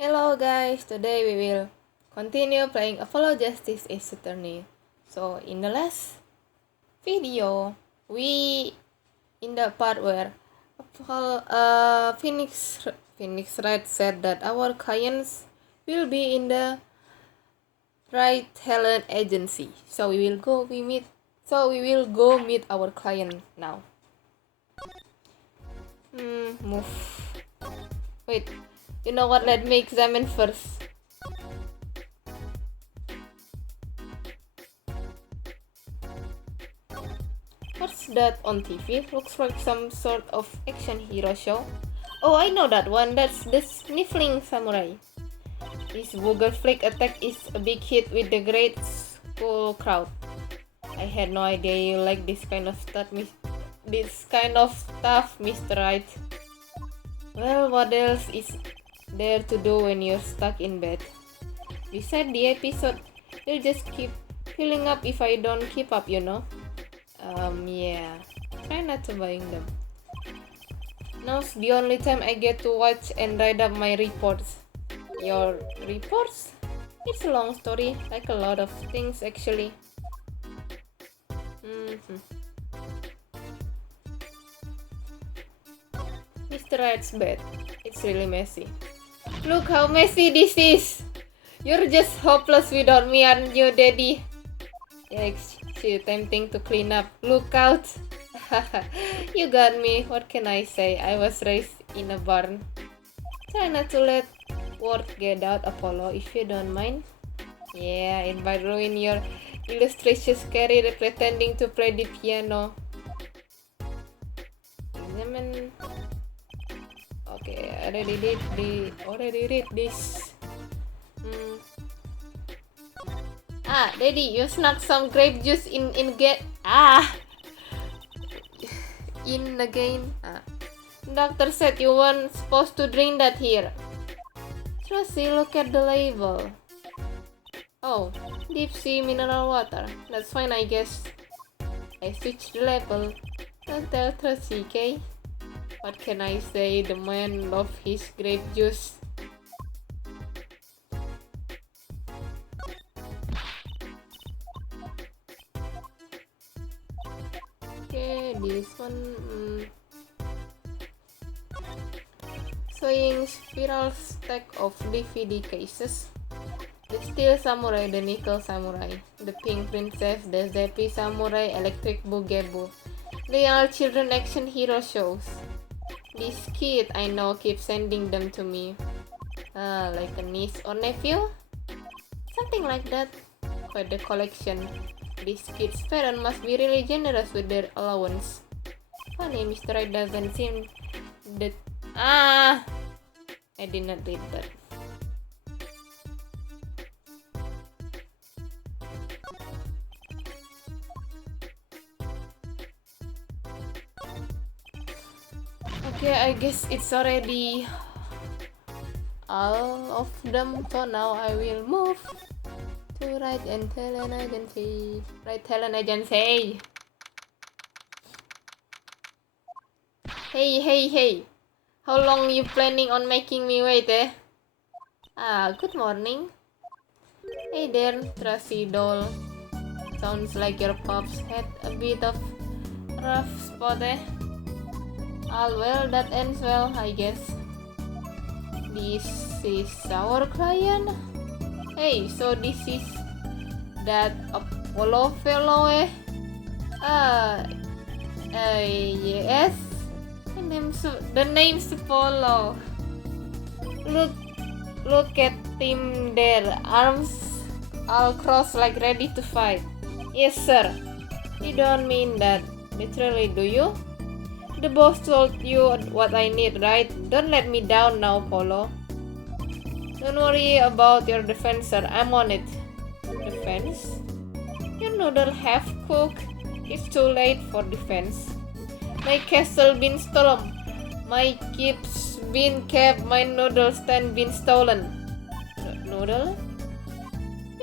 Hello guys, today we will continue playing Follow Justice Ace Attorney. So in the last video, we in the part where Phoenix Wright said that our clients will be in the Wright Talent Agency. So we will go meet our client now. Move. Wait. You know what? Let me examine first. What's that on TV? Looks like some sort of action hero show. Oh, I know that one. That's the Sniffling Samurai. This Booger Flick attack is a big hit with the great school crowd. I had no idea you like this kind of stuff, Mr. Wright. Well, what else is there to do when you're stuck in bed? Besides the episode, will just keep filling up if I don't keep up, you know. Yeah. Try not to buying them. Now's the only time I get to watch and write up my reports. Your reports? It's a long story, like a lot of things actually. Mr. Wright's bed. It's really messy. Look how messy this is! You're just hopeless without me, aren't you, Daddy? Yikes, too tempting to clean up. Look out! You got me. What can I say? I was raised in a barn. Try not to let word get out, Apollo, if you don't mind. Yeah, it might ruin your illustrious career pretending to play the piano. Examine. Okay, I already read this. Daddy, you snuck some grape juice in again. Doctor said you weren't supposed to drink that here. Tracy, look at the label. Oh, deep sea mineral water. That's fine, I guess. I switched the label. Don't tell Tracy, okay? What can I say? The man loves his grape juice. Okay, this one. Showing spiral stack of DVD cases. The Steel Samurai, the Nickel Samurai, the Pink Princess, the Zappy Samurai, Electric Boogaloo. They are children action hero shows. This kid I know keeps sending them to me. Like a niece or nephew? Something like that. Quite the collection. This kid's parents must be really generous with their allowance. Funny, Mr. Wright doesn't seem that. I did not read that. Okay, I guess it's already all of them. So now I will move to Wright Talent Agency. Wright Talent Agency. Hey. How long you planning on making me wait, eh? Good morning. Hey there, Tracy doll. Sounds like your pops had a bit of rough spot, eh? All well, that ends well, I guess. This is our client. Hey, so this is that Apollo fellow, eh? Yes. The name's Apollo. Look at him there, arms all crossed like ready to fight. Yes, sir. You don't mean that literally, do you? The boss told you what I need, right? Don't let me down now, Apollo. Don't worry about your defense, sir. I'm on it. Defense? Your noodle half cooked. It's too late for defense. My castle been stolen. My keeps been kept. My noodle stand been stolen. Noodle?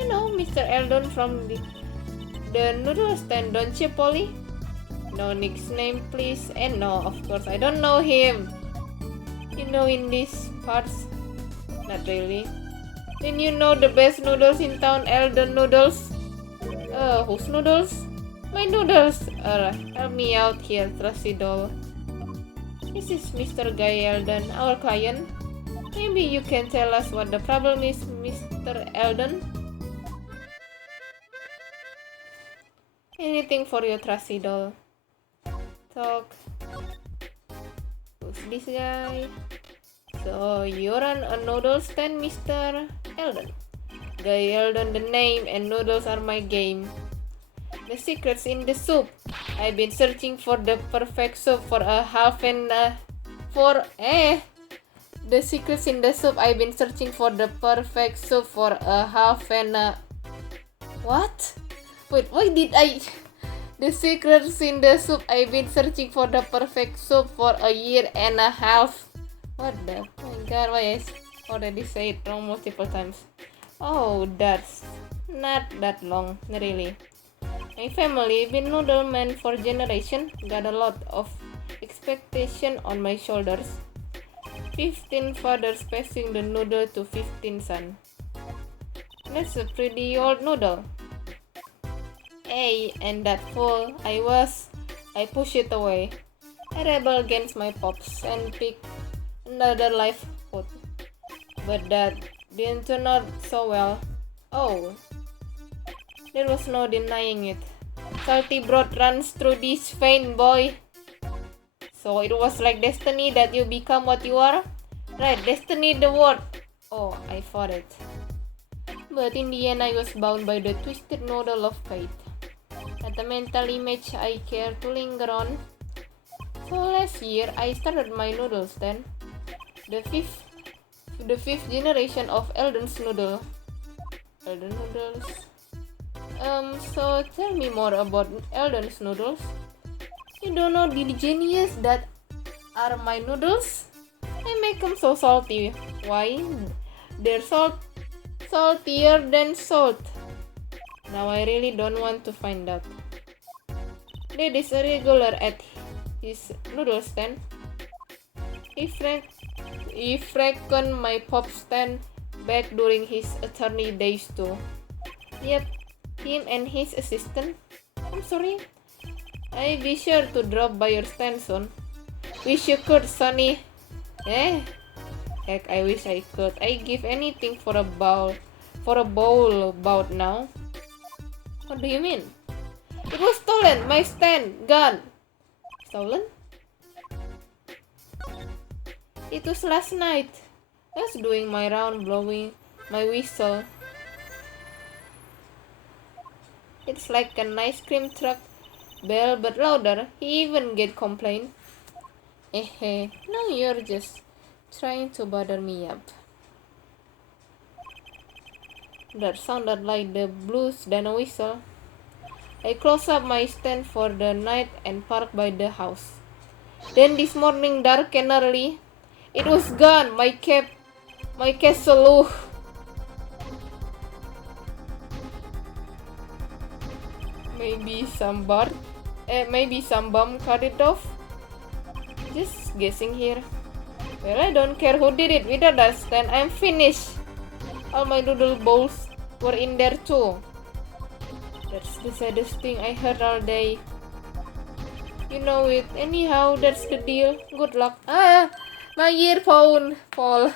You know Mr. Eldon from the noodle stand, don't you, Polly? No Nick's name, please. And no, of course, I don't know him. You know, in these parts, Not really. Then you know the best noodles in town, Elden noodles? Whose noodles? My noodles! Help me out here, trusty doll. This is Mr. Guy Elden, our client. Maybe you can tell us what the problem is, Mr. Elden? Anything for you, trusty doll. Talk. Who's this guy? So, you run a noodle stand, Mr. Elden. Guy Elden, the name, and noodles are my game. The secret's in the soup. I've been searching for the perfect soup for a half an The secret's in the soup. I've been searching for the perfect soup for a half an What? Wait, why did I? The secret's in the soup. I've been searching for the perfect soup for a year and a half. What the? Oh my god, why I already say it wrong multiple times. Oh, that's not that long, really. My family been noodle man for generation. Got a lot of expectation on my shoulders. 15 fathers passing the noodle to 15 sons. That's a pretty old noodle. Hey, and that fool I pushed it away. I rebel against my pops and picked another life food. But that didn't turn out so well. Oh, there was no denying it. Salty broth runs through this vein, boy. So it was like destiny that you become what you are? Right, destiny the word. Oh, I thought it. But in the end I was bound by the twisted noodle of fate. Not a mental image I care to linger on. So last year I started my noodle stand. The fifth generation of Elden's noodle. Elden noodles. So tell me more about Elden's noodles. You don't know the genius that are my noodles? I make them so salty. Why? They're saltier than salt. Now I really don't want to find out. Dad is a regular at his noodle stand. He frequented my pop stand back during his attorney days too. Yep, him and his assistant. I'm sorry. I'll be sure to drop by your stand soon. Wish you could, Sonny. Heck, I wish I could. I give anything for a bowl about now. What do you mean? It was stolen. My stand, gone. Stolen? It was last night. I was doing my round, blowing my whistle. It's like an ice cream truck bell, but louder. He even get complaint. Now you're just trying to bother me up. That sounded like the blues than a whistle. I closed up my stand for the night and parked by the house. Then this morning, dark and early, it was gone. My castle. Maybe some bum cut it off. Just guessing here. Well, I don't care who did it. Without that stand, I'm finished. All my noodle bowls were in there too. That's the saddest thing I heard all day. You know it. Anyhow, that's the deal. Good luck. My earphone fall.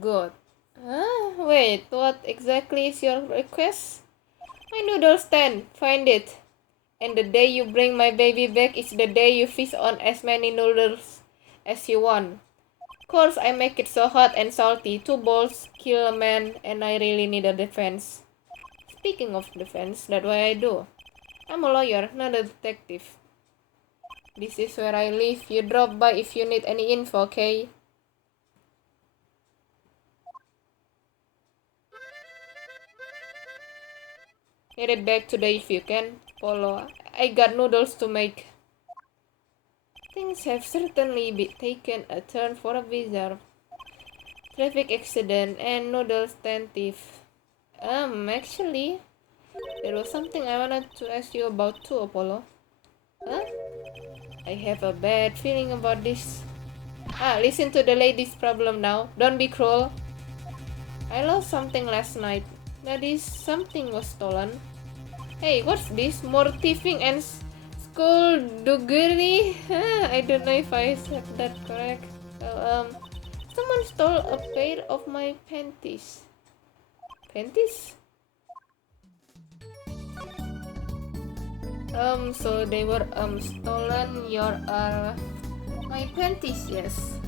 Good. Wait, what exactly is your request? My noodle stand. Find it. And the day you bring my baby back is the day you feast on as many noodles as you want. Of course, I make it so hot and salty. 2 bowls kill a man, and I really need a defense. Speaking of defense, that's what I do. I'm a lawyer, not a detective. This is where I live. You drop by if you need any info, okay? Get it back today if you can, Polo. I got noodles to make. Things have certainly taken a turn for a bizarre. Traffic accident and noodle stand thief. Actually, there was something I wanted to ask you about too, Apollo. Huh? I have a bad feeling about this. Listen to the lady's problem now. Don't be cruel. I lost something last night. That is, something was stolen. Hey, what's this? More thieving and skullduggery? I don't know if I said that correct. Well, someone stole a pair of my panties. Panties? So they were stolen your my panties, yes.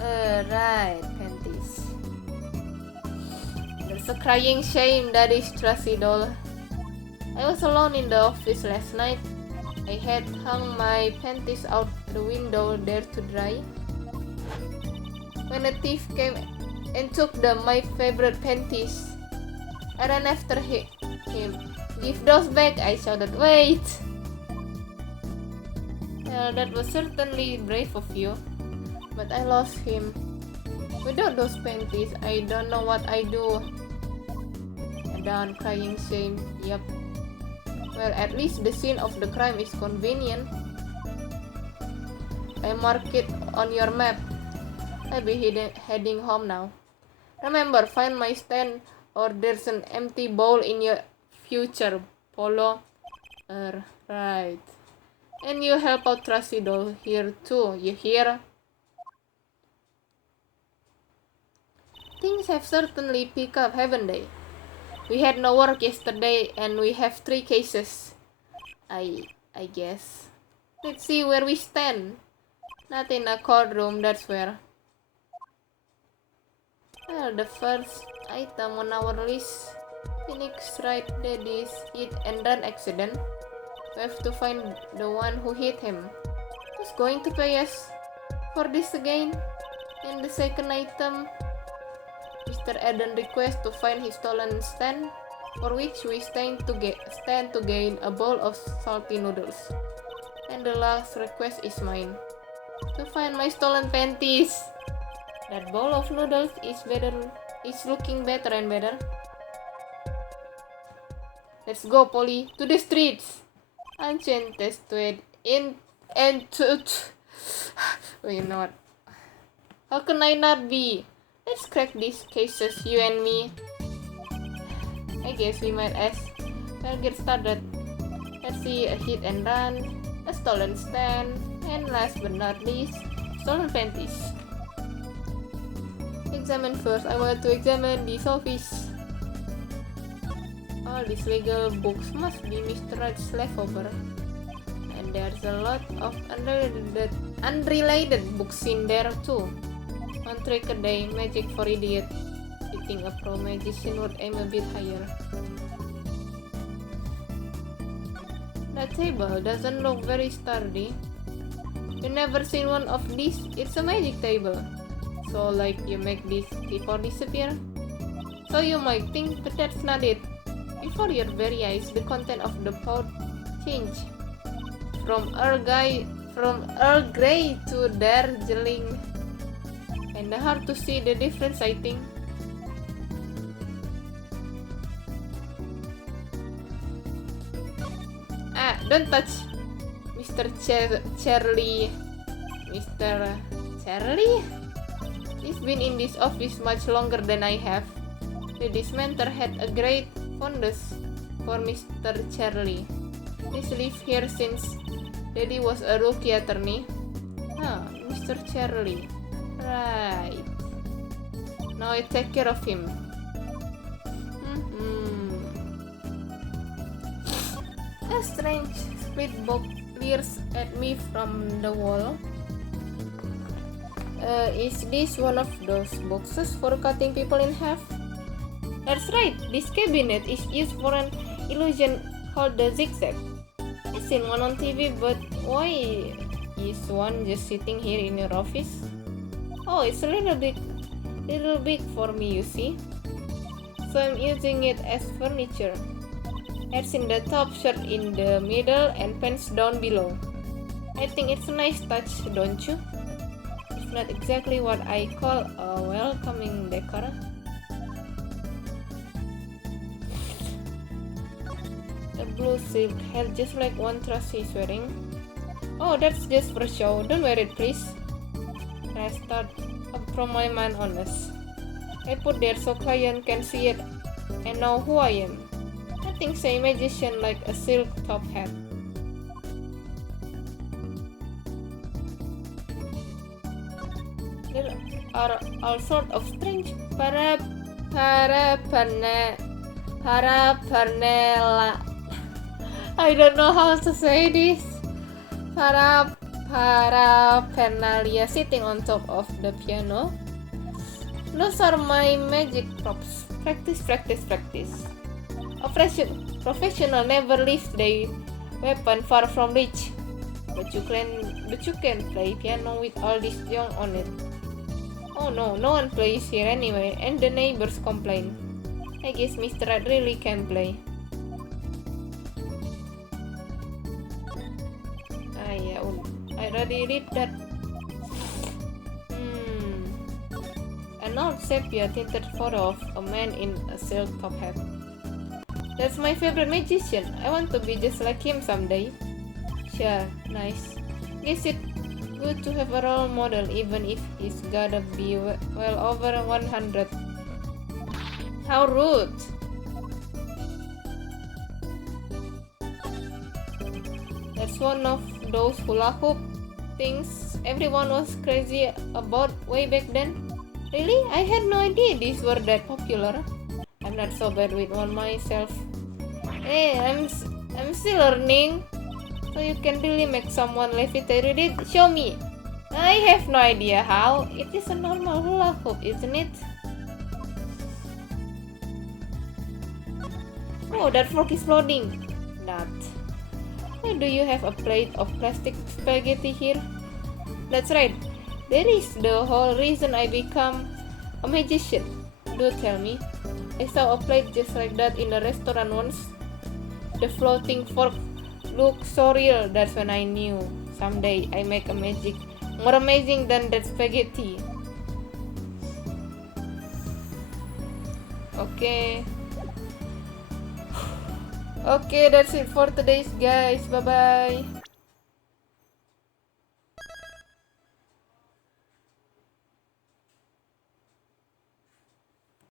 Right, panties. There's a crying shame, that is Trusty doll. I was alone in the office last night. I had hung my panties out the window there to dry. When a thief came and took my favorite panties, I ran after him. Give those back, I shouted. Wait! Well, that was certainly brave of you, but I lost him. Without those panties, I don't know what I do. Down, crying shame. Yup. Well, at least the scene of the crime is convenient. I mark it on your map. I'll be heading home now. Remember, find my stand or there's an empty bowl in your future, Polo. Right. And you help out Trusty doll here too, you hear? Things have certainly picked up, haven't they? We had no work yesterday and we have 3 cases. I guess. Let's see where we stand. Not in a courtroom, that's where. Well, the first item on our list, Phoenix Wright Daddy's hit and run accident. We have to find the one who hit him. Who's going to pay us for this again? And the second item, Mr. Eden requests to find his stolen stand, for which we stand to gain a bowl of salty noodles. And the last request is mine, to find my stolen panties. That bowl of noodles is looking better and better. Let's go, Polly, to the streets. Enchanted in and to. Oh, you know what? How can I not be? Let's crack these cases, you and me. I guess we might as well get started. Let's see, a hit and run, a stolen stand, and last but not least, stolen panties. Examine first. I want to examine this office. All these legal books must be Mr. Wright's leftover. And there's a lot of unrelated books in there too. One trick a day, magic for idiot. You think a pro magician would aim a bit higher. That table doesn't look very sturdy. You never seen one of these? It's a magic table. So like you make this keyboard disappear? So you might think, but that's not it. Before your very eyes, the content of the pot changed from Earl Grey to Darjeeling. And hard to see the difference, I think. Don't touch Mr. Charlie. Mr. Charlie? He's been in this office much longer than I have. The dismanter had a great fondness for Mr. Charlie. He's lived here since Daddy was a rookie attorney. Mr. Charlie. Right. Now I take care of him. A strange split box leers at me from the wall. Is this one of those boxes for cutting people in half? That's right, this cabinet is used for an illusion called the zigzag. I've seen one on TV, but why is one just sitting here in your office? Oh, it's a little big for me, you see. So I'm using it as furniture. Hats in the top, shirt in the middle, and pants down below. I think it's a nice touch, don't you? It's not exactly what I call a welcoming decor. A blue silk hat just like one trust is wearing. Oh, that's just for show. Don't wear it, please. I start up from my mind honest. I put there so client can see it and know who I am. Nothing say magician like a silk top hat. There are all sorts of strange paraphernalia. I don't know how to say this. Paraphernalia sitting on top of the piano. Those are my magic props. Practice. A professional never leaves their weapon far from reach. But you can play piano with all this junk on it. Oh no one plays here anyway, and the neighbors complain. I guess Mr. Rat really can play. Yeah, I already read that. An old sepia tinted photo of a man in a silk top hat. That's my favorite magician. I want to be just like him someday. Sure, nice. Guess it's good to have a role model even if he's gotta be well over 100. How rude! That's one of those hula hoop things everyone was crazy about way back then. Really? I had no idea these were that popular. I'm not so bad with one myself. Hey, I'm still learning. So you can really make someone levitate with it? Show me! I have no idea how. It is a normal hula hoop, isn't it? Oh, that fork is floating. Not. Why do you have a plate of plastic spaghetti here? That's right. That is the whole reason I become a magician. Do tell me. I saw a plate just like that in a restaurant once. The floating fork looked so real. That's when I knew someday I make a magic more amazing than that spaghetti. Okay. Okay, that's it for today's guys. Bye bye.